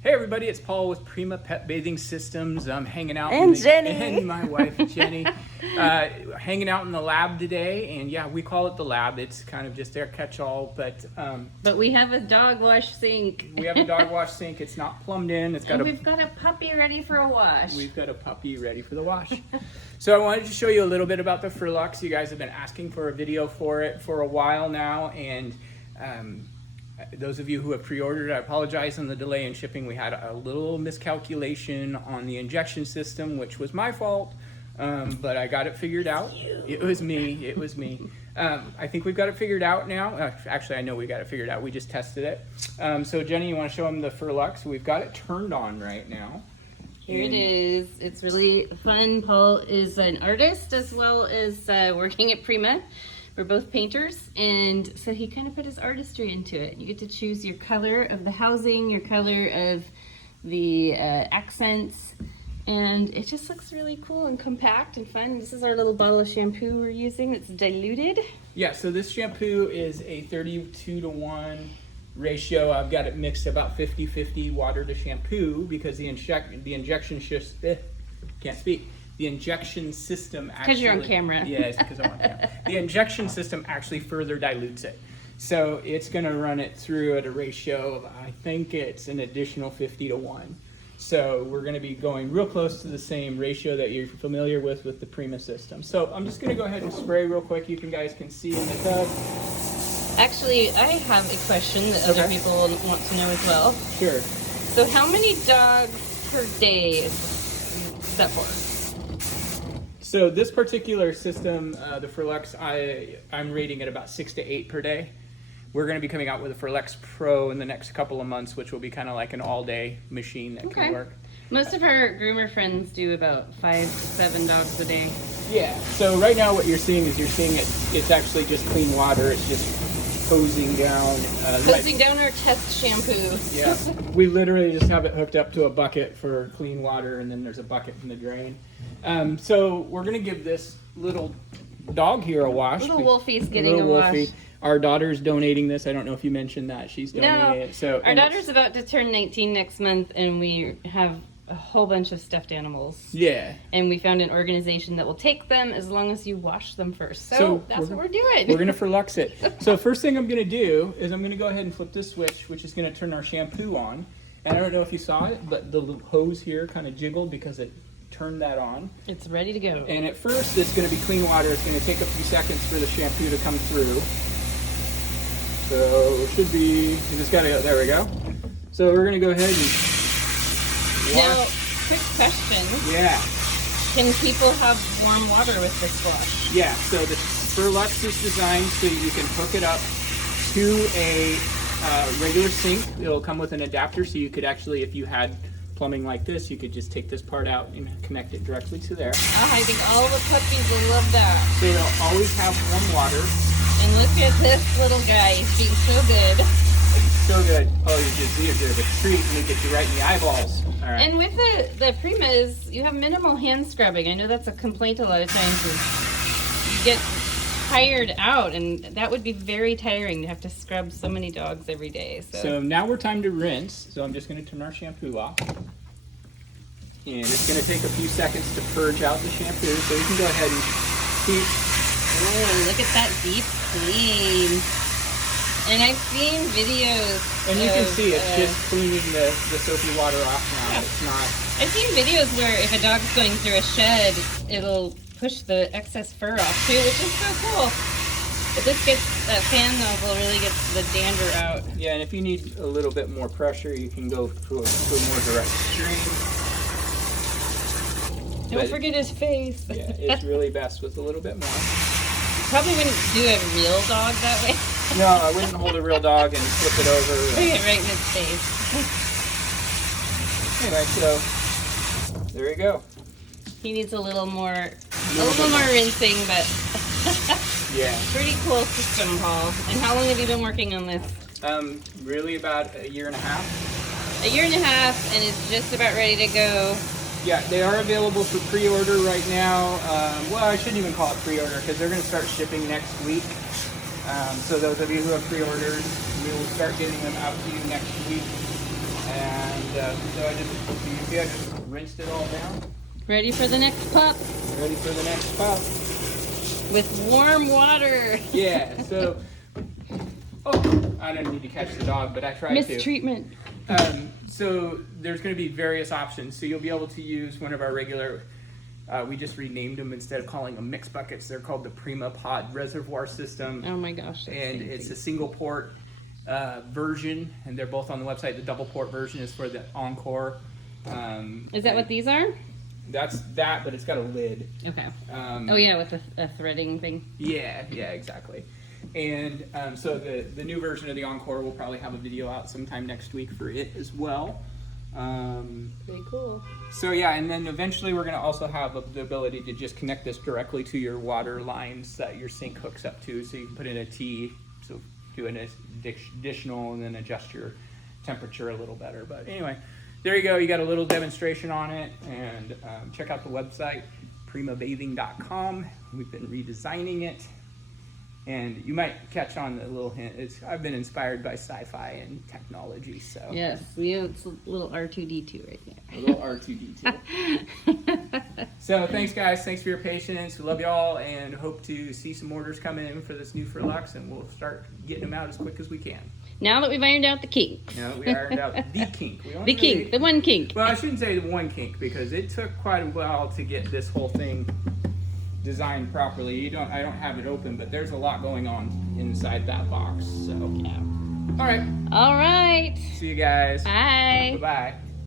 Hey everybody, it's Paul with Prima Pet Bathing Systems. I'm hanging out And Jenny. and my wife Jenny, hanging out in the lab today. And yeah, we call it the lab. It's kind of just their catch-all, but we have a dog wash sink. we have a dog wash sink. It's not plumbed in. It's got we've got a puppy ready for a wash. We've got a puppy ready for the wash. So I wanted to show you a little bit about the FurLuxe. You guys have been asking for a video for it for a while now, and those of you who have pre-ordered, I apologize on the delay in shipping. We had a little miscalculation on the injection system, which was my fault, but I got it figured out. It was me. I think we've got it figured out now. Actually, I know we got it figured out. We just tested it. So Jenny, you want to show them the FurLuxe? We've got it turned on right now. Here it is. It's really fun. Paul is an artist as well as working at Prima. We're both painters, and so he kind of put his artistry into it. You get to choose your color of the housing, your color of the accents, and it just looks really cool and compact and fun. This is our little bottle of shampoo we're using. It's diluted. Yeah, so this shampoo is a 32-to-1 ratio. I've got it mixed about 50-50 water to shampoo because the injection can't speak. The injection system actually... Because you're on camera. Yeah, it's because I'm on camera. The injection system actually further dilutes it. So it's going to run it through at a ratio of, I think it's an additional 50-to-1. So we're going to be going real close to the same ratio that you're familiar with the Prima system. So I'm just going to go ahead and spray real quick. You guys can see in the tub. Actually, I have a question that other people want to know as well. Sure. So how many dogs per day is set for? So this particular system, the FurLuxe, I'm rating it about 6 to 8 per day. We're going to be coming out with a FurLuxe Pro in the next couple of months, which will be kind of like an all-day machine that can work. Most of our groomer friends do about 5 to 7 dogs a day. Yeah. So right now what you're seeing it's actually just clean water. It's just hosing down. Hosing down our test shampoo. Yeah. We literally just have it hooked up to a bucket for clean water, and then there's a bucket from the drain. So we're going to give this little dog here a wash. Little Wolfie's getting a wash. Our daughter's donating this. I don't know if you mentioned that. She's donating it. So our daughter's about to turn 19 next month, and we have a whole bunch of stuffed animals. Yeah. And we found an organization that will take them as long as you wash them first. So that's what we're doing. We're going to FurLuxe it. So first thing I'm going to do is I'm going to go ahead and flip this switch, which is going to turn our shampoo on. And I don't know if you saw it, but the hose here kind of jiggled because it turned that on. It's ready to go. And at first it's going to be clean water. It's going to take a few seconds for the shampoo to come through. So it should be, there we go. So we're going to go ahead and wash. Now, quick question. Yeah. Can people have warm water with this wash? Yeah, so the FurLuxe is designed so you can hook it up to a regular sink. It'll come with an adapter, so you could actually, if you had plumbing like this, you could just take this part out and connect it directly to there. Oh, I think all the puppies will love that. So you'll always have warm water. And look at this little guy. He's being so good. So good. Oh, you're the treat, and it gets you right in the eyeballs. All right. And with the Primas, you have minimal hand scrubbing. I know that's a complaint a lot of times is you get tired out, and that would be very tiring to have to scrub so many dogs every day. So now we're time to rinse. So I'm just going to turn our shampoo off. And it's going to take a few seconds to purge out the shampoo. So you can go ahead and keep. Oh, look at that deep clean. And I've seen videos. And you can see it's just cleaning the soapy water off now. Yeah. It's not. I've seen videos where if a dog's going through a shed, it'll push the excess fur off too, which is so cool. But this gets, that fan nozzle really gets the dander out. Yeah, and if you need a little bit more pressure, you can go to a more direct stream. Don't forget his face. Yeah, it's really best with a little bit more. Probably wouldn't do a real dog that way. No, I wouldn't hold a real dog and flip it over. Put it right in his face. Anyway, so there you go. He needs a little more rinsing, but yeah, pretty cool system, Paul. And how long have you been working on this? Really about a year and a half. A year and a half, and it's just about ready to go. Yeah, they are available for pre-order right now. Well, I shouldn't even call it pre-order because they're going to start shipping next week. So those of you who have pre-ordered, we will start getting them out to you next week. And so I just rinsed it all down. Ready for the next pup Ready for the next pup. with warm water. Yeah, so, oh, I didn't need to catch the dog, but I tried to. Mistreatment. So there's going to be various options. So you'll be able to use one of our regular, we just renamed them instead of calling them mixed buckets. They're called the PrimaPod Reservoir system. Oh my gosh. that's And fancy. it's a single port version, and they're both on the website. The double port version is for the Encore. Is that what these are? That's that, but it's got a lid. Okay. Um, Oh yeah, with a threading thing. Yeah, exactly. And so the new version of the Encore will probably have a video out sometime next week for it as well. Pretty cool. So yeah, and then eventually we're going to also have the ability to just connect this directly to your water lines that your sink hooks up to, so you can put in a T, so do an additional and then adjust your temperature a little better. But anyway, there you go. You got a little demonstration on it, and check out the website, primabathing.com. We've been redesigning it. And you might catch on the little hint. I've been inspired by sci-fi and technology, so. Yes, it's a little R2D2 right there. A little R2D2. So thanks, guys. Thanks for your patience. We love y'all, and hope to see some orders coming in for this new FurLuxe, and we'll start getting them out as quick as we can. Now that we've ironed out the kinks. You know, we ironed out the kink. The kink, the one kink. Well, I shouldn't say the one kink, because it took quite a while to get this whole thing designed properly. I don't have it open, but there's a lot going on inside that box. So, Yeah. all right. All right. See you guys. Bye. Bye-bye.